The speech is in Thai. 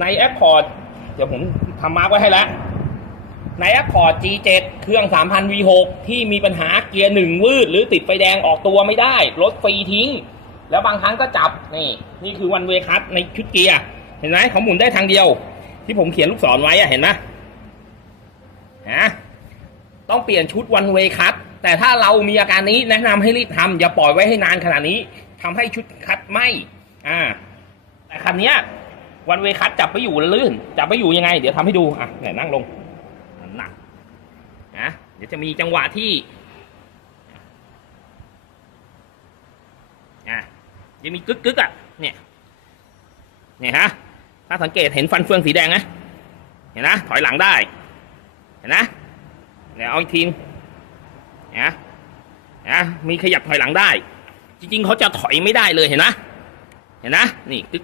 ในแอปพอร์ตเดี๋ยวผมทำมาร์กไว้ให้แล้ว ในแอปพอร์ต G7 เครื่อง 3,000 V6 ที่มีปัญหาเกียร์หนึ่งวืด หรือติดไฟแดงออกตัวไม่ได้ รถฟรีทิ้ง แล้วบางครั้งก็จับ นี่ นี่คือวันเวคัตในชุดเกียร์ เห็นไหมเขาหมุนได้ทางเดียว ที่ผมเขียนลูกศรไว้อะเห็นไหมฮะต้องเปลี่ยนชุดวันเวคัตแต่ถ้าเรามีอาการนี้แนะนำให้รีบทำอย่าปล่อยไว้ให้นานขนาดนี้ทำให้ชุดคัดไหมอ่าแต่คันเนี้ย วันเวคัตจับไปอยู่ลื่น จับไปอยู่ยังไง เดี๋ยวทำให้ดูอะเนี่ยนั่งลงหนักนะเดี๋ยวจะมีจังหวะที่อะจะมีกึกกึกอะเนี่ยเนี่ยฮะถ้าสังเกตเห็นฟันเฟืองสีแดงไหมเห็นนะถอยหลังได้ เห็นนะเดี๋ยวเอาอีกทีนเนะนะมีขยับถอยหลังได้ จริง ๆเขาจะถอยไม่ได้เลยเห็นนะเห็นนะนี่กึก